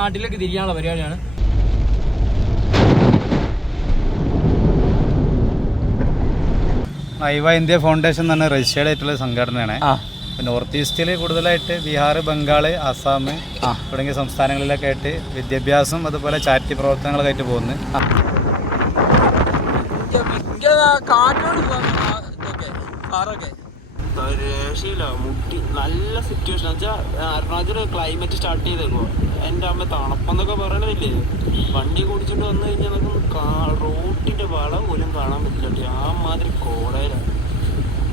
നാട്ടിലേക്ക് തിരിയാനുള്ള പരിപാടിയാണ്. ഐവ India foundation എന്ന് പറഞ്ഞ രജിസ്റ്റേർഡ് ആയിട്ടുള്ള സംഘടനയാണ്. നോർത്ത് ഈസ്റ്റിൽ കൂടുതലായിട്ട് ബീഹാർ ബംഗാൾ ആസാം തുടങ്ങിയ സംസ്ഥാനങ്ങളിലൊക്കെ ആയിട്ട് വിദ്യാഭ്യാസം അതുപോലെ ചാരിറ്റി പ്രവർത്തനങ്ങളൊക്കെ ആയിട്ട് പോകുന്നു കാറ്റോട് കാറൊക്കെ ഒരു രക്ഷയില്ല മുട്ടി നല്ല സിറ്റുവേഷൻ വെച്ചാൽ അരുണാചൽ ക്ലൈമറ്റ് സ്റ്റാർട്ട് ചെയ്തേക്കോ എന്റെ അമ്മ തണുപ്പെന്നൊക്കെ പറയണതില്ലേ? വണ്ടി കുടിച്ചിട്ട് വന്നു കഴിഞ്ഞാൽ നമുക്ക് റോട്ടിന്റെ വളം പോലും കാണാൻ പറ്റില്ല. ആ മാതിരി കോടയിലാണ്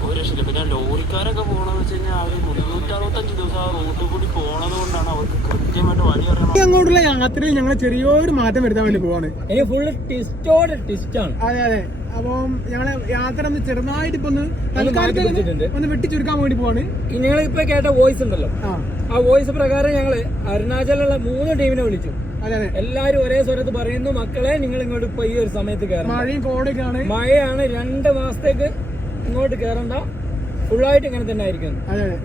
ഒരു രക്ഷയില്ല. പിന്നെ ലോറിക്കാരൊക്കെ പോകണമെന്ന് വെച്ച് കഴിഞ്ഞാൽ അവർ മുന്നൂറ്ററുപത്തഞ്ച് ദിവസം ആ റോട്ടിൽ കൂടി പോണത് കൊണ്ടാണ് അവർക്ക് കൃത്യമായിട്ട് വഴി അറിയണം അങ്ങോട്ടുള്ള യാത്രയിൽ ഞങ്ങൾ ചെറിയൊരു മാറ്റം വരുത്താൻ വേണ്ടി പോവാണ്. ഇനി ഫുള്ള് ടിസ്റ്റോട് ടിസ്റ്റാണ് അതെ അതെ. അപ്പം ഞങ്ങളെ യാത്ര ഒന്ന് ചെറുതായിട്ട് ഇപ്പൊ ഒന്ന് തൽക്കാലത്തേക്ക് ഒന്ന് പിടിച്ചിട്ടുണ്ട്. വെട്ടി ചുരുക്കാൻ വേണ്ടി പോവാണ്. നിങ്ങൾ ഇപ്പൊ കേട്ട വോയിസ് ഉണ്ടല്ലോ. ആ. വോയിസ് പ്രകാരം ഞങ്ങൾ അരുണാചലുള്ള മൂന്ന് ടീമിനെ വിളിച്ചു. അതെ അതെ. എല്ലാരും ഒരേ സ്വരത്ത് പറയുന്നു മക്കളെ നിങ്ങൾ ഇങ്ങോട്ട് ഇപ്പൊ ഈ ഒരു സമയത്ത് കയറണം മഴയും കോടൊക്കെയാണ്. മഴയാണ് രണ്ട് മാസത്തേക്ക് ഇങ്ങോട്ട് കയറണ്ട ഫുള്ളായിട്ട് ഇങ്ങനെ തന്നെ ആയിരിക്കും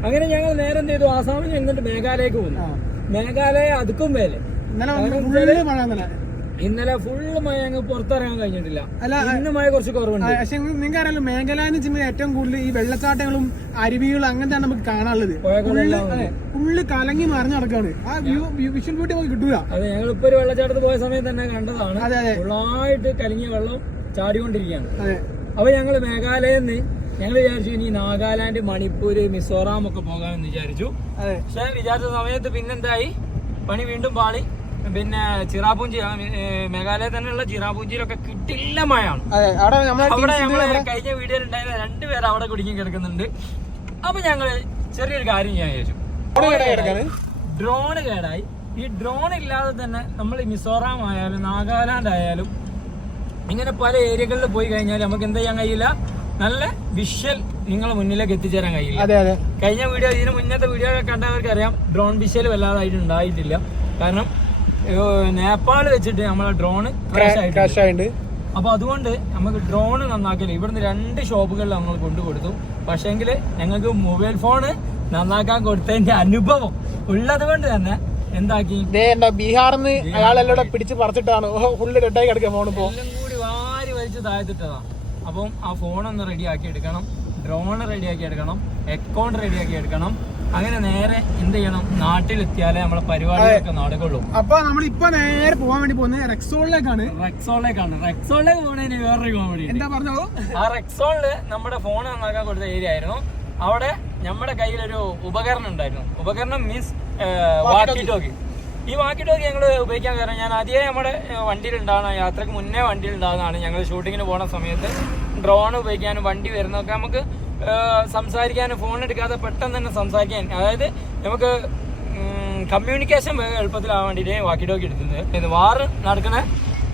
അങ്ങനെ ഞങ്ങൾ നേരെ എന്ത് ചെയ്തു? ആസാമിൽ എന്നിട്ട് മേഘാലയക്ക് പോകുന്നു മേഘാലയ അതുക്കും മേലെ. ഇന്നലെ ഫുള്ള് മഴ ഞങ്ങൾ പുറത്തിറങ്ങാൻ കഴിഞ്ഞിട്ടില്ല. അല്ല ഇന്ന് മഴ കുറച്ച് കുറവുണ്ട്. പക്ഷെ നിങ്ങൾക്ക് അറിയാലോ മേഖല എന്ന് വെച്ചാൽ ഏറ്റവും കൂടുതൽ ഈ വെള്ളച്ചാട്ടങ്ങളും അരുവികളും അങ്ങനത്തെയാണ് നമുക്ക് കാണാനുള്ളത്. ഫുള്ള് കലങ്ങി മറിഞ്ഞ് നടക്കാണ്. ആ വ്യൂ വിഷൻ ബ്യൂട്ടി നമുക്ക് കിട്ടൂല. അതെ ഞങ്ങൾ ഇപ്പൊ ഒരു വെള്ളച്ചാട്ടത്ത് പോയ സമയത്ത് തന്നെ കണ്ടതാണ്. ഫുള്ളായിട്ട് കലങ്ങിയ വെള്ളം ചാടിക്കൊണ്ടിരിക്കുകയാണ്. അതെ അപ്പൊ ഞങ്ങൾ മേഘാലയിൽ നിന്ന് ഞങ്ങൾ വിചാരിച്ചു ഇനി നാഗാലാൻഡ് മണിപ്പൂര് മിസോറാം ഒക്കെ പോകാമെന്ന് വിചാരിച്ചു. പക്ഷേ വിചാരിച്ച സമയത്ത് പിന്നെന്തായി? പണി വീണ്ടും പാളി. പിന്നെ ചിറാപൂഞ്ചി മേഘാലയ തന്നെയുള്ള ചിറാപൂഞ്ചിയിലൊക്കെ കിട്ടില്ല മഴയാണ്. അവിടെ ഞങ്ങൾ കഴിഞ്ഞ വീഡിയോയിൽ ഉണ്ടായിരുന്ന രണ്ടുപേർ അവിടെ കുടിക്കും കിടക്കുന്നുണ്ട്. അപ്പൊ ഞങ്ങൾ ചെറിയൊരു കാര്യം ഞാൻ വിചാരിച്ചു. ഡ്രോണ് കേടായി. ഈ ഡ്രോൺ ഇല്ലാതെ തന്നെ നമ്മൾ മിസോറാം ആയാലും നാഗാലാൻഡ് ആയാലും ഇങ്ങനെ പല ഏരിയകളിൽ പോയി കഴിഞ്ഞാൽ നമുക്ക് എന്ത് ചെയ്യാൻ കഴിയില്ല? നല്ല വിഷ്വൽ നിങ്ങളെ മുന്നിലേക്ക് എത്തിച്ചേരാൻ കഴിയില്ല. അതെ അതെ. കഴിഞ്ഞ വീഡിയോ ഇതിന് മുന്നത്തെ വീഡിയോ കണ്ടവർക്ക് അറിയാം ഡ്രോൺ വിഷ്വൽ വല്ലാതായിട്ട് ഉണ്ടായിട്ടില്ല. കാരണം നേപ്പാൾ വെച്ചിട്ട് നമ്മളെ ഡ്രോണ് ക്രാഷ് ആയിട്ട് ആയിട്ടുണ്ട്. അപ്പൊ അതുകൊണ്ട് നമുക്ക് ഡ്രോൺ നന്നാക്കില്ല ഇവിടുന്ന് രണ്ട് ഷോപ്പുകളിൽ നമ്മൾ കൊണ്ടു കൊണ്ടുകൊടുത്തു പക്ഷേങ്കിൽ ഞങ്ങൾക്ക് മൊബൈൽ ഫോണ് നന്നാക്കാൻ കൊടുത്തതിന്റെ അനുഭവം ഉള്ളത് കൊണ്ട് തന്നെ എന്താക്കി? ബീഹാറിന്ന് അയാളെല്ലാം പിടിച്ച് പറിച്ചിട്ടാണ്. ഫുള്ള് റെഡായി കിടക്കുക ഫോൺ കൂടി താഴ്ത്തിട്ടതാ. അപ്പം ആ ഫോൺ ഒന്ന് റെഡിയാക്കി എടുക്കണം. ഡ്രോൺ റെഡിയാക്കി എടുക്കണം. അക്കൗണ്ട് റെഡിയാക്കി എടുക്കണം. അങ്ങനെ നേരെ എന്ത് ചെയ്യണം? നാട്ടിലെത്തിയാലേ നമ്മളെ പരിപാടികളൊക്കെ നടക്കുള്ളൂ. അപ്പൊ നമ്മൾ ഇപ്പൊ നേരെ പോകാൻ വേണ്ടി പോകുന്നത് റെക്സോളിലേക്കാണ് റെക്സോളിലേക്കാണ് റെക്സോളിലേക്ക് പോകണേ വേറൊരു കോമഡി എന്താ പറഞ്ഞോ? ആ റെക്സോണിൽ നമ്മുടെ ഫോൺ നന്നാക്കാൻ കൊടുത്ത ഏരിയ ആയിരുന്നു. അവിടെ നമ്മുടെ കയ്യിലൊരു ഉപകരണം ഉണ്ടായിരുന്നു. ഉപകരണം മീൻസ് വാക്കി ടോക്കി ഈ വാക്കി ടോക്കി ഞങ്ങൾ ഉപയോഗിക്കാൻ കാരണം ഞാൻ ആദ്യമേ നമ്മുടെ വണ്ടിയിൽ ഉണ്ടാകുന്ന യാത്രയ്ക്ക് മുന്നേ വണ്ടിയിൽ ഉണ്ടാകുന്നതാണ് ഞങ്ങൾ ഷൂട്ടിങ്ങിന് പോകുന്ന സമയത്ത്. ഡ്രോൺ ഉപയോഗിക്കാനും വണ്ടി വരുന്നതൊക്കെ നമുക്ക് സംസാരിക്കാനും ഫോൺ എടുക്കാതെ പെട്ടെന്ന് തന്നെ സംസാരിക്കാൻ അതായത് നമുക്ക് കമ്മ്യൂണിക്കേഷൻ എളുപ്പത്തിലാവാൻ വേണ്ടിയിട്ട് വാക്കി ടോക്കി എടുക്കുന്നത്. ഇത് വാറ് നടക്കുന്ന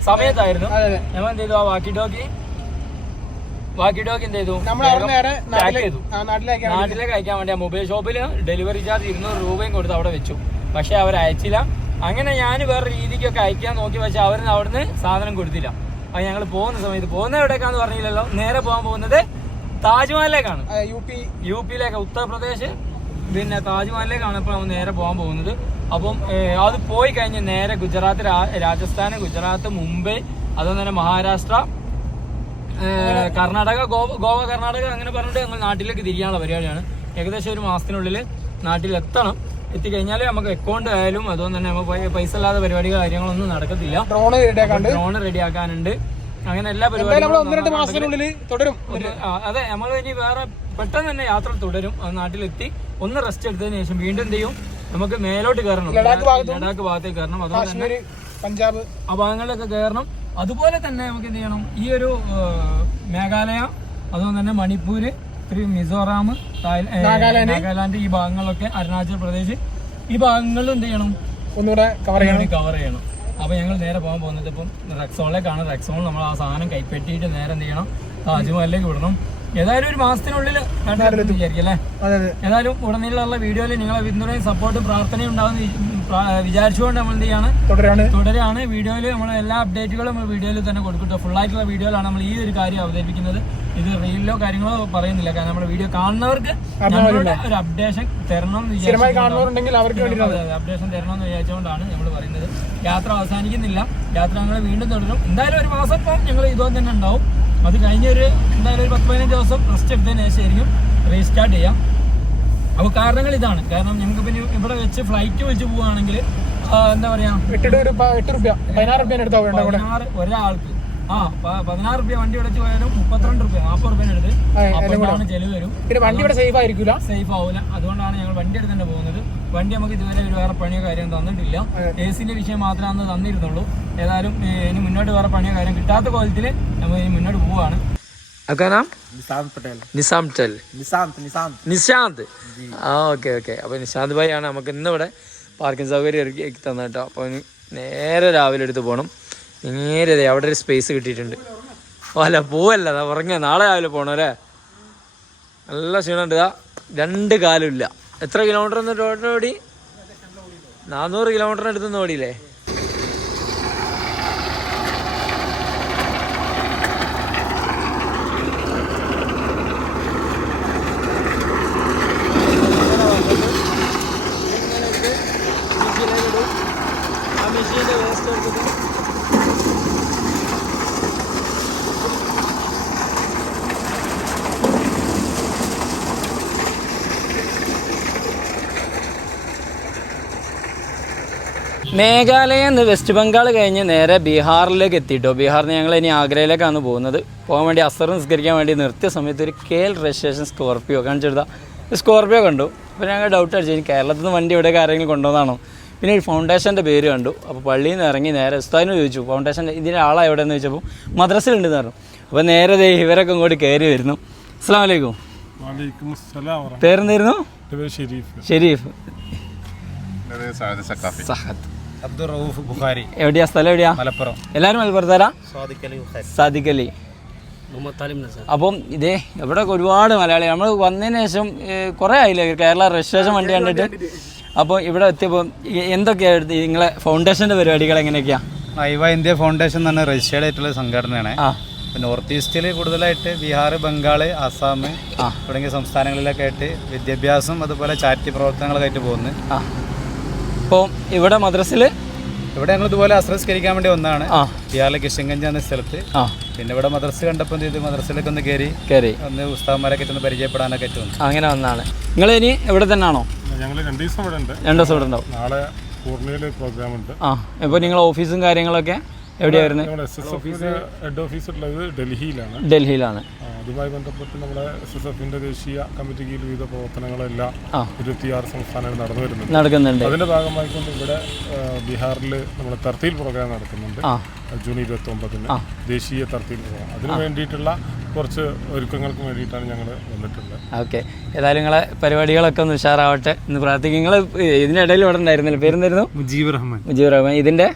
സമയത്തായിരുന്നു. ഞങ്ങൾ എന്ത് ചെയ്തു? ആ വാക്കി ടോക്കി വാക്കി ടോക്കി എന്ത് ചെയ്തു? നമ്മൾ നാട്ടിലേക്ക് അയക്കാൻ വേണ്ടി ആ മൊബൈൽ ഷോപ്പിൽ ഡെലിവറി ചാർജ് ഇരുന്നൂറ് രൂപയും കൊടുത്ത് അവിടെ വെച്ചു. പക്ഷെ അവർ അയച്ചില്ല അങ്ങനെ ഞാൻ വേറെ രീതിക്കൊക്കെ അയക്കാൻ നോക്കി പക്ഷെ അവർ അവിടുന്ന് സാധനം കൊടുത്തില്ല. അപ്പൊ ഞങ്ങൾ പോകുന്ന സമയത്ത് പോകുന്ന എവിടേക്കാന്ന് പറഞ്ഞില്ലല്ലോ. നേരെ പോകാൻ പോകുന്നത് താജ്മഹലിലേക്കാണ്. U P. യു പിയിലേക്ക് ഉത്തർപ്രദേശ് പിന്നെ താജ്മഹലിലേക്കാണ് ഇപ്പോൾ നമ്മൾ നേരെ പോകാൻ പോകുന്നത്. അപ്പം അത് പോയി കഴിഞ്ഞ് നേരെ ഗുജറാത്ത് രാജസ്ഥാന് രാജസ്ഥാൻ ഗുജറാത്ത് മുംബൈ അതുപോലെ തന്നെ മഹാരാഷ്ട്ര കർണാടക ഗോവ ഗോവ കർണാടക അങ്ങനെ പറഞ്ഞിട്ട് ഞങ്ങൾ നാട്ടിലേക്ക് തിരിയാനുള്ള പരിപാടിയാണ്. ഏകദേശം ഒരു മാസത്തിനുള്ളിൽ നാട്ടിലെത്തണം. എത്തിക്കഴിഞ്ഞാൽ നമുക്ക് അക്കൗണ്ട് ആയാലും അതുകൊണ്ട് തന്നെ നമുക്ക് പൈസ ഇല്ലാതെ പരിപാടികൾ കാര്യങ്ങളൊന്നും നടക്കത്തില്ല. ഡ്രോണ് റെഡിയാക്കാണ്ട് ഡ്രോൺ റെഡിയാക്കാനുണ്ട് അങ്ങനെ എല്ലാ പരിപാടികളും അതെ നമ്മൾ ഇനി വേറെ പെട്ടെന്ന് തന്നെ യാത്ര തുടരും. അത് നാട്ടിലെത്തി. ഒന്ന് റെസ്റ്റ് എടുത്തതിന് ശേഷം വീണ്ടും എന്ത് ചെയ്യും? നമുക്ക് മേലോട്ട് കയറണം. ലഡാക്ക് ഭാഗത്തും ലഡാക്ക് ഭാഗത്തേക്ക് കയറണം. അതുപോലെ തന്നെ പഞ്ചാബ്. ആ ഭാഗങ്ങളിലൊക്കെ കയറണം. അതുപോലെ തന്നെ നമുക്ക് എന്ത് ചെയ്യണം? ഈ ഒരു മേഘാലയ അതുപോലെ തന്നെ മണിപ്പൂര് മിസോറാം നാഗാലാൻഡ്. ഈ ഭാഗങ്ങളൊക്കെ അരുണാചൽ പ്രദേശ്. ഈ ഭാഗങ്ങളിൽ എന്ത് ചെയ്യണം? ഒന്നുകൂടെ കവർ ചെയ്യണം. കവർ ചെയ്യണം. അപ്പൊ ഞങ്ങൾ നേരെ പോകാൻ പോകുന്നത് ഇപ്പം റെക്സോളിലേക്കാണ് റെക്സോൾ നമ്മൾ ആ സാധനം കൈപ്പറ്റിയിട്ട് നേരെ എന്ത് ചെയ്യണം? താജ്മഹലിലേക്ക് വിടണം. ഏതായാലും ഒരു മാസത്തിനുള്ളിൽ വിചാരിക്കും അല്ലേ? ഏതായാലും ഉടനീളമുള്ള വീഡിയോയിൽ നിങ്ങളെ പിന്തുണയും സപ്പോർട്ടും പ്രാർത്ഥനയും ഉണ്ടാകുന്ന വിചാരിച്ചുകൊണ്ട് നമ്മൾ എന്ത് ചെയ്യാണ്? തുടരാണ്. വീഡിയോയിൽ നമ്മൾ എല്ലാ അപ്ഡേറ്റുകളും വീഡിയോയിൽ തന്നെ കൊടുക്കട്ടോ ഫുൾ ആയിട്ടുള്ള വീഡിയോയിലാണ് നമ്മൾ ഈ ഒരു കാര്യം അവതരിപ്പിക്കുന്നത്. ഇത് റീലോ കാര്യങ്ങളോ പറയുന്നില്ല. കാരണം നമ്മുടെ വീഡിയോ കാണുന്നവർക്ക് ഒരു അപ്ഡേഷൻ തരണം എന്ന് വിചാരിച്ചുകൊണ്ടാണ്. അവർക്ക് അപ്ഡേഷൻ എന്ന് വിചാരിച്ചുകൊണ്ടാണ് നമ്മൾ പറയുന്നത്. യാത്ര അവസാനിക്കുന്നില്ല. യാത്ര ഞങ്ങൾ വീണ്ടും തുടരും. എന്തായാലും ഒരു മാസം ഇപ്പം ഞങ്ങൾ ഇതുപോലെ തന്നെ ഉണ്ടാവും. അത് കഴിഞ്ഞൊരു എന്തായാലും ഒരു പത്ത് പതിനഞ്ച് ദിവസം റെസ്റ്റ് എടുത്തതിന് ശേഷമായിരിക്കും റീസ്റ്റാർട്ട് ചെയ്യാം. അപ്പോൾ കാരണങ്ങൾ ഇതാണ്. കാരണം ഞങ്ങൾക്ക് പിന്നെ ഇവിടെ വെച്ച് ഫ്ലൈറ്റ് വെച്ച് പോവുകയാണെങ്കിൽ എന്താ പറയാ? എട്ട് റുപ്യ പതിനാറ് പതിനാറ് ഒരാൾക്ക്. ആ പ- പതിനാറ് റുപ്യ വണ്ടി വെച്ച് പോയാലും മുപ്പത്തിരണ്ട് റുപ്യ നാൽപ്പത് റുപ്യ എടുത്ത് അതെ, അപ്പോഴാണ് ചെലവ് വരും പിന്നെ വണ്ടി ഇവിടെ സേഫ് ആയിരിക്കില്ല സേഫ് ആവില്ല അതുകൊണ്ടാണ് ഞങ്ങൾ വണ്ടി എടുത്ത് തന്നെ പോകുന്നത് വണ്ടി നമുക്ക് ഇതുവരെ ഒരു വേറെ പണിയോ കാര്യം തന്നിട്ടില്ല എ സിന്റെ വിഷയം മാത്രമേ അന്ന് തന്നിരുന്നുള്ളൂ ഏതായാലും ഏ, ഇനി മുന്നോട്ട് വേറെ പണിയോ കാര്യം കിട്ടാത്ത കോലത്തിൽ നമ്മൾ ഇനി മുന്നോട്ട് പോവാണ് आपका नाम निशांत पटेल നിസാം ടെൽ निशांत निशांत നിശാന്ത് ആ ഓക്കെ ഓക്കെ അപ്പോൾ നിശാന്ത് ഭായി ആണ് നമുക്ക് ഇന്നിവിടെ പാർക്കിംഗ് സൗകര്യം ഇറക്കി ഇറക്കി തന്നെ കേട്ടോ അപ്പോൾ ഇനി നേരെ രാവിലെ എടുത്ത് പോകണം നേരെ ദേ അവിടെ ഒരു സ്പേസ് കിട്ടിയിട്ടുണ്ട്. അല്ല പോവല്ല അതാ ഉറങ്ങിയ നാളെ രാവിലെ പോകണം അല്ലേ? നല്ല ക്ഷീണമുണ്ട്. ഇതാ രണ്ട് കാലും ഇല്ല. എത്ര കിലോമീറ്റർ ഒന്ന് ടോട്ടൽ ഓടി? നാനൂറ് കിലോമീറ്ററിന് അടുത്തുനിന്ന് ഓടിയില്ലേ? മേഘാലയ നിന്ന് വെസ്റ്റ് ബംഗാൾ കഴിഞ്ഞ് നേരെ ബീഹാറിലേക്ക് എത്തിയിട്ടോ ബീഹാറിൽ ഞങ്ങൾ ഇനി ആഗ്രയിലേക്കാണ് പോകുന്നത്. പോകാൻ വേണ്ടി അസർ നിസ്കരിക്കാൻ വേണ്ടി നിർത്തിയ സമയത്ത് ഒരു കെ എൽ രജിസ്ട്രേഷൻ സ്കോർപ്പിയോ കാണിച്ചെടുത്ത സ്കോർപ്പിയോ കണ്ടു. അപ്പോൾ ഞങ്ങൾ ഡൗട്ട് അടിച്ചു. ഇനി കേരളത്തിൽ നിന്ന് വണ്ടി ഇവിടെ ആരെങ്കിലും കൊണ്ടുവന്നാണോ? പിന്നെ ഒരു ഫൗണ്ടേഷന്റെ പേര് കണ്ടു. അപ്പോൾ പള്ളിയിൽ നിന്ന് ഇറങ്ങി നേരെ ഉസ്താദിന് ചോദിച്ചു ഫൗണ്ടേഷന്റെ ഇതിന്റെ ആളാ എവിടെയെന്ന് ചോദിച്ചപ്പോൾ മദ്രസയിലുണ്ടെന്ന് പറഞ്ഞു. അപ്പോൾ നേരെ ദേ ഇവരൊക്കെ ഇങ്ങോട്ട് കയറി വരുന്നു. അസ്സാം വലൈക്കും. പേരെന്തായിരുന്നു? ഷെരീഫ്. ഷെരീഫ്. സക്കാഫി സഹത്ത് ബുഖാരി. എവിടെയാ? സ്ഥലം എവിടെയാ? മലപ്പുറം. എല്ലാവരും മലപ്പുറത്താരാ സാദിഖ് അലി അപ്പം ഇതേ ഇവിടെ ഒരുപാട് മലയാളി നമ്മൾ വന്നതിന് ശേഷം കുറേ ആയില്ലേ? കേരള രജിസ്ട്രേഷൻ വണ്ടി കണ്ടിട്ട്. അപ്പോൾ ഇവിടെ എത്തിയപ്പോൾ എന്തൊക്കെയാണ് നിങ്ങളെ ഫൗണ്ടേഷന്റെ പരിപാടികൾ എങ്ങനെയൊക്കെയാ? ഐവ ഇന്ത്യ ഫൗണ്ടേഷൻ തന്നെ രജിസ്റ്റേഡ് ആയിട്ടുള്ള സംഘടനയാണ്. നോർത്ത് ഈസ്റ്റിൽ കൂടുതലായിട്ട് ബീഹാർ ബംഗാൾ ആസാം തുടങ്ങിയ സംസ്ഥാനങ്ങളിലൊക്കെ ആയിട്ട് വിദ്യാഭ്യാസം അതുപോലെ ചാരിറ്റി പ്രവർത്തനങ്ങളൊക്കെ ആയിട്ട് പോകുന്നു. അപ്പോൾ ഇവിടെ മദ്രസിൽ ഇവിടെ ഞങ്ങൾ ഇതുപോലെ അസ്രസ്കരിക്കാൻ വേണ്ടി വന്നതാണ്. ഇയാളെ കിഷൻഗഞ്ച് എന്ന സ്ഥലത്ത്. ആ. പിന്നെ ഇവിടെ മദ്രസ് കണ്ടപ്പോൾ ഇത് ചെയ്തു? മദ്രസയിലേക്ക് ഒന്ന് കയറി കയറി ഒന്ന് ഉസ്താവന്മാരൊക്കെ ഒന്ന് പരിചയപ്പെടാനൊക്കെ ആയിട്ട് വന്നു. അങ്ങനെ വന്നാണ് നിങ്ങൾ ഇനി ഇവിടെ തന്നെ ആണോ ഞങ്ങൾ രണ്ട് ദിവസം ഇവിടെ ഉണ്ട്. രണ്ട് ദിവസം ഇവിടെ ഉണ്ടാവും. നാളെ പൂർണയിൽ പ്രോഗ്രാം ഉണ്ട്. ആ. ഇപ്പോൾ നിങ്ങൾ ഓഫീസും കാര്യങ്ങളൊക്കെ എസ് ഹെഡ് ഓഫീസ്. ഉള്ളത് ഡൽഹിയിലാണ്. ഡൽഹിയിലാണ്. അതുമായി ബന്ധപ്പെട്ട് നമ്മുടെ എസ് എസ് എഫിന്റെ ദേശീയ കമ്മിറ്റി കീഴിൽ വിവിധ പ്രവർത്തനങ്ങളെല്ലാം. ഇരുപത്തിയാറ് സംസ്ഥാനങ്ങളിൽ നടന്നു വരുന്നുണ്ട്. നടക്കുന്നുണ്ട്. അതിന്റെ ഭാഗമായി ഭാഗമായിക്കൊണ്ട് ഇവിടെ ബീഹാറിൽ നമ്മുടെ തർത്തീൽ പ്രോഗ്രാം നടക്കുന്നുണ്ട്. ജൂൺ ഇരുപത്തി ഒമ്പതിന് ദേശീയ തർത്തീൽ പ്രോഗ്രാം അതിന് വേണ്ടിയിട്ടുള്ള കുറച്ച് ഒരുക്കങ്ങൾക്ക് വേണ്ടിയിട്ടാണ് ഞങ്ങൾ വന്നിട്ടുള്ളത്. ഓക്കെ. ഏതായാലും നിങ്ങളെ പരിപാടികളൊക്കെ ഒന്ന് ഉഷാറാവട്ടെ എന്ന് പ്രാർത്ഥിക്കും. നിങ്ങൾ ഇതിനിടയിൽ ഇവിടെ ഉണ്ടായിരുന്നില്ല. പേരെന്തായിരുന്നു? മുജീബ് റഹ്മാൻ. മുജീബ് റഹ്മാൻ. ഇതിന്റെ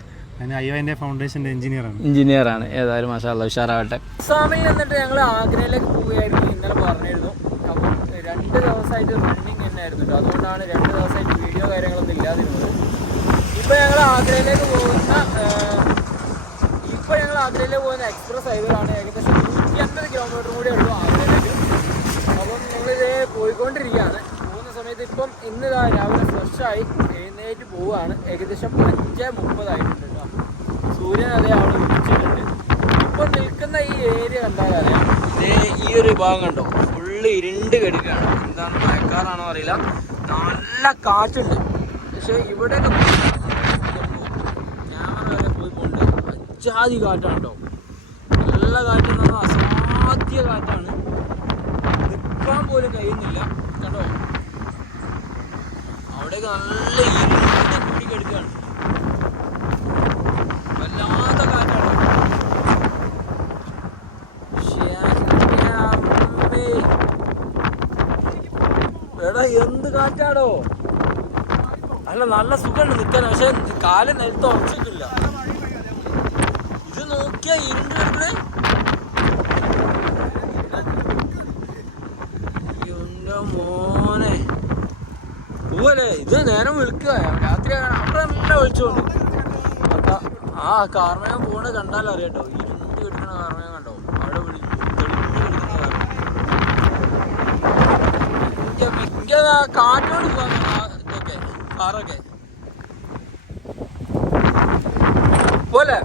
ഐവന്റെ ഫൗണ്ടേഷന്റെ എഞ്ചിനീയറാണ് എഞ്ചിനീയർ ആണ്. ഏതായാലും മാഷാല്ല ഉഷാറാവട്ടെ. സ്വാമി എന്നിട്ട് ഞങ്ങൾ ആഗ്രയിലേക്ക് പോവുകയായിരുന്നു. ഇന്നലെ പറഞ്ഞിരുന്നു. അപ്പം രണ്ട് ദിവസമായിട്ട് റണ്ണിങ് തന്നെയായിരുന്നു കേട്ടോ അതുകൊണ്ടാണ് രണ്ട് ദിവസമായിട്ട് വീഡിയോ കാര്യങ്ങളൊന്നും ഇല്ലാതിരുന്നത്. ഇപ്പൊ ഞങ്ങൾ ആഗ്രയിലേക്ക് പോകുന്ന ഇപ്പൊ ഞങ്ങൾ ആഗ്രയിലേക്ക് പോകുന്ന എക്സ്പ്രസ് ഹൈവേയിലാണ് ഏകദേശം നൂറ്റി അൻപത് കിലോമീറ്റർ കൂടി ഉള്ളൂ ആഗ്രയിലേക്ക്. അപ്പം ഞങ്ങളിത് പോയിക്കൊണ്ടിരിക്കുകയാണ്. പോകുന്ന സമയത്ത് ഇപ്പം ഇന്ന് രാവിലെ ഫ്രഷായി എഴുന്നേറ്റ് പോവുകയാണ്. ഏകദേശം അഞ്ച് മുപ്പതായിട്ടുണ്ട്. സൂര്യൻ അതേ അവിടെ ഉദിച്ചിട്ടുണ്ട്. ഇപ്പം നിൽക്കുന്ന ഈ ഏരിയ കണ്ടാൽ അറിയാം. ഈ ഒരു ഭാഗം കണ്ടോ? ഫുള്ള് ഇരുണ്ട് കെടുക്കുകയാണ്. എന്താണ് മഴക്കാറാണോ അറിയില്ല. നല്ല കാറ്റുണ്ട്. പക്ഷെ ഇവിടെയൊക്കെ ക്യാമറ വരെ പോയി പോണ്ട് അജാതി കാറ്റാണ് കേട്ടോ. നല്ല കാറ്റ് എന്ന് അസാധ്യ കാറ്റാണ്. നിൽക്കാൻ പോലും കഴിയുന്നില്ല. കണ്ടോ? അവിടെയൊക്കെ നല്ല ഇരുണ്ട് കൂടി കിടക്കുകയാണ്. കാറ്റാടോ അല്ല നല്ല സുഖമുണ്ട് നിൽക്കാൻ. പക്ഷെ കാൽ നിലത്ത് ഉറച്ചിട്ടില്ല. ഇത് നോക്കിയാ ഇരുണ്ട് വരുന്നത് മോനെ. പോവല്ലേ ഇത് നേരം വിളിക്കുക. രാത്രി അവിടെ നല്ല വിളിച്ചോളൂ ആ കാർമേ പോണ കണ്ടാലറിയാട്ടോ. ഇരുണ്ട് കിട്ടുന്ന കാർമേ കാറ്റോട് പോകാൻ ഇതൊക്കെ കാറൊക്കെ. പോലെ.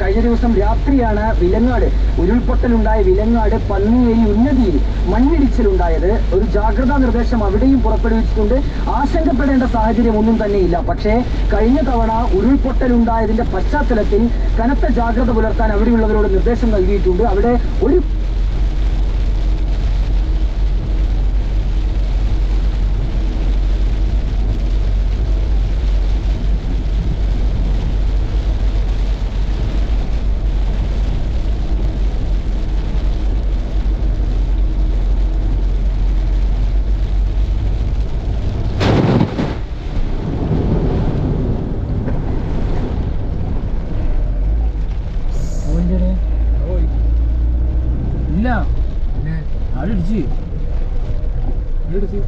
കഴിഞ്ഞ ദിവസം രാത്രിയാണ് വിലങ്ങാട് ഉരുൾപൊട്ടലുണ്ടായ വിലങ്ങാട് പന്നിയേരി ഉന്നതിയിൽ മണ്ണിടിച്ചിലുണ്ടായത്. ഒരു ജാഗ്രതാ നിർദ്ദേശം അവിടെയും പുറപ്പെടുവിച്ചിട്ടുണ്ട്. ആശങ്കപ്പെടേണ്ട സാഹചര്യം ഒന്നും തന്നെയില്ല. പക്ഷേ കഴിഞ്ഞ തവണ ഉരുൾപൊട്ടലുണ്ടായതിന്റെ പശ്ചാത്തലത്തിൽ കനത്ത ജാഗ്രത പുലർത്താൻ അവിടെയുള്ളവരോട് നിർദ്ദേശം നൽകിയിട്ടുണ്ട്. അവിടെ ഒരു ആടിടിച്ച്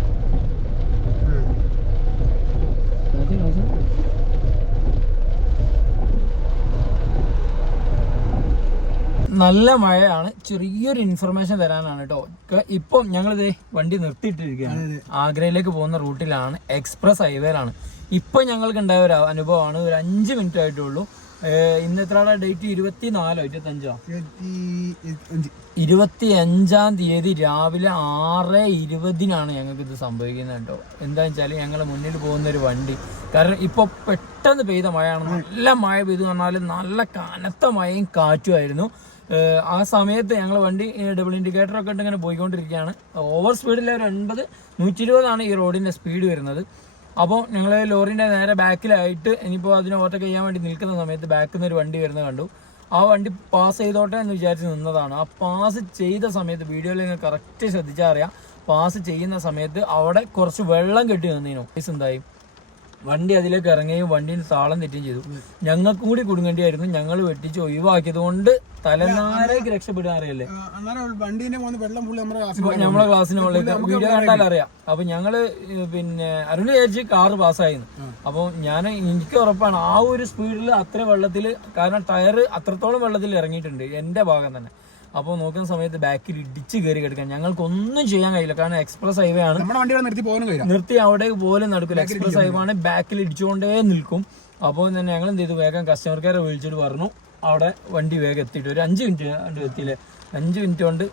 നല്ല മഴയാണ്. ചെറിയൊരു ഇൻഫർമേഷൻ തരാനാണ് കേട്ടോ ഇപ്പം ഞങ്ങളിത് വണ്ടി നിർത്തിയിട്ടിരിക്കുകയാണ്. ആഗ്രയിലേക്ക് പോകുന്ന റൂട്ടിലാണ്. എക്സ്പ്രസ് ഹൈവേയിലാണ് ഇപ്പം ഞങ്ങൾക്ക് ഉണ്ടായ ഒരു അനുഭവമാണ്. ഒരു അഞ്ച് മിനിറ്റ് ആയിട്ടുള്ളൂ. ഇന്ന് എത്രയാണ് ഡേറ്റ് ഇരുപത്തി നാലോ ഇരുപത്തഞ്ചോ? ഇരുപത്തി അഞ്ചാം തീയതി രാവിലെ ആറ് ഇരുപതിനാണ് ഞങ്ങൾക്ക് ഇത് സംഭവിക്കുന്നത് കേട്ടോ. എന്താ വെച്ചാൽ ഞങ്ങൾ മുന്നിൽ പോകുന്ന ഒരു വണ്ടി. കാരണം ഇപ്പോൾ പെട്ടെന്ന് പെയ്ത മഴയാണ്. നല്ല മഴ പെയ്തു പറഞ്ഞാൽ നല്ല കനത്ത മഴയും കാറ്റുമായിരുന്നു. ആ സമയത്ത് ഞങ്ങൾ വണ്ടി ഡബിൾ ഇൻഡിക്കേറ്റർ ഒക്കെ ഇട്ട് ഇങ്ങനെ പോയിക്കൊണ്ടിരിക്കുകയാണ്. ഓവർ സ്പീഡിൽ ഒരു എൺപത് നൂറ്റി ഇരുപതാണ് ഈ റോഡിന്റെ സ്പീഡ് വരുന്നത്. അപ്പോൾ ഞങ്ങൾ ലോറിന്റെ നേരെ ബാക്കിലായിട്ട് ഇനിയിപ്പോൾ അതിനെ ഓവർടേക്ക് ചെയ്യാൻ വേണ്ടി നിൽക്കുന്ന സമയത്ത് ബാക്കിൽ നിന്ന് ഒരു വണ്ടി വരുന്നത് കണ്ടു. ആ വണ്ടി പാസ് ചെയ്തോട്ടെ എന്ന് വിചാരിച്ച് നിന്നതാണ്. ആ പാസ് ചെയ്ത സമയത്ത് വീഡിയോയിൽ നിങ്ങൾ കറക്റ്റ് ശ്രദ്ധിച്ചാൽ അറിയാം. പാസ് ചെയ്യുന്ന സമയത്ത് അവിടെ കുറച്ച് വെള്ളം കെട്ടി നിന്നീനു. പൈസ എന്തായി? വണ്ടി അതിലേക്ക് ഇറങ്ങുകയും വണ്ടിയിൽ താളം തെറ്റുകയും ചെയ്തു. ഞങ്ങൾക്കും കൂടി കുടുങ്ങേണ്ടിയായിരുന്നു. ഞങ്ങൾ വെട്ടിച്ച് ഒഴിവാക്കിയത് കൊണ്ട് തലനാരേക്ക് രക്ഷപ്പെടാൻ അറിയല്ലേ നമ്മളെ ക്ലാസ്സിന് വീഡിയോ കണ്ടാൽ അറിയാം. അപ്പൊ ഞങ്ങൾ പിന്നെ അരുണ് വിചാരിച്ച് കാറ് പാസ്സായിരുന്നു അപ്പൊ ഞാൻ എനിക്ക് ഉറപ്പാണ് ആ ഒരു സ്പീഡിൽ അത്ര വെള്ളത്തിൽ കാരണം ടയർ അത്രത്തോളം വെള്ളത്തിൽ ഇറങ്ങിയിട്ടുണ്ട് എന്റെ ഭാഗം തന്നെ. അപ്പോൾ നോക്കുന്ന സമയത്ത് ബാക്കിൽ ഇടിച്ച് കയറി കിടക്കാൻ ഞങ്ങൾക്ക് ഒന്നും ചെയ്യാൻ കഴിയില്ല കാരണം എക്സ്പ്രസ് ഹൈവേ ആണ് നിർത്തി പോകാനും നിർത്തി അവിടെ പോലും നടക്കില്ല എക്സ്പ്രസ് ഹൈവേ ആണ് ബാക്കിൽ ഇടിച്ചുകൊണ്ടേ നിൽക്കും അപ്പോൾ തന്നെ ഞങ്ങൾ എന്ത് ചെയ്തു വേഗം കസ്റ്റമർ കെയർ വിളിച്ചിട്ട് പറഞ്ഞു അവിടെ വണ്ടി വേഗം എത്തിയിട്ട് ഒരു അഞ്ച് മിനിറ്റ് കൊണ്ട് എത്തിയില്ലേ അഞ്ച് മിനിറ്റ് കൊണ്ട്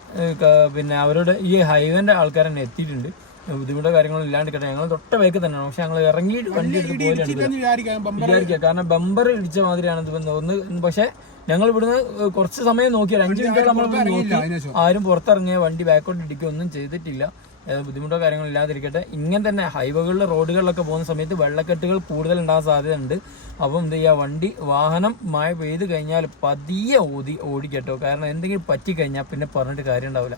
പിന്നെ അവരുടെ ഈ ഹൈവേന്റെ ആൾക്കാർ തന്നെ എത്തിയിട്ടുണ്ട് ബുദ്ധിമുട്ടോ കാര്യങ്ങളോ ഇല്ലാണ്ട് കേട്ടോ ഞങ്ങൾ തൊട്ട വേക്ക് തന്നെയാണ് പക്ഷെ ഞങ്ങൾ ഇറങ്ങിയിട്ട് വണ്ടി എടുത്ത് പോയിട്ടുണ്ട് വിചാരിക്കുക കാരണം ബമ്പർ ഇടിച്ച മാതിരിയാണ് ഇത് തോന്നുന്നത് പക്ഷെ ഞങ്ങൾ ഇവിടുന്ന് കുറച്ച് സമയം നോക്കിയാൽ അഞ്ച് മിനിറ്റ് നമ്മൾ നോക്കി. ആരും പുറത്തിറങ്ങിയ വണ്ടി ബാക്കോട്ട് ഇടിക്കുക ഒന്നും ചെയ്തിട്ടില്ല. ബുദ്ധിമുട്ടോ കാര്യങ്ങളോ ഇല്ലാതിരിക്കട്ടെ. ഇങ്ങനെ തന്നെ ഹൈവേകളിൽ റോഡുകളിലൊക്കെ പോകുന്ന സമയത്ത് വെള്ളക്കെട്ടുകൾ കൂടുതൽ ഉണ്ടാകാൻ സാധ്യതയുണ്ട്. അപ്പം എന്ത് ചെയ്യുക? വണ്ടി വാഹനം മഴ പെയ്ത് കഴിഞ്ഞാൽ പതിയെ ഓതി ഓടിക്കട്ടോ. കാരണം എന്തെങ്കിലും പറ്റിക്കഴിഞ്ഞാൽ പിന്നെ പറഞ്ഞിട്ട് കാര്യം ഉണ്ടാവില്ല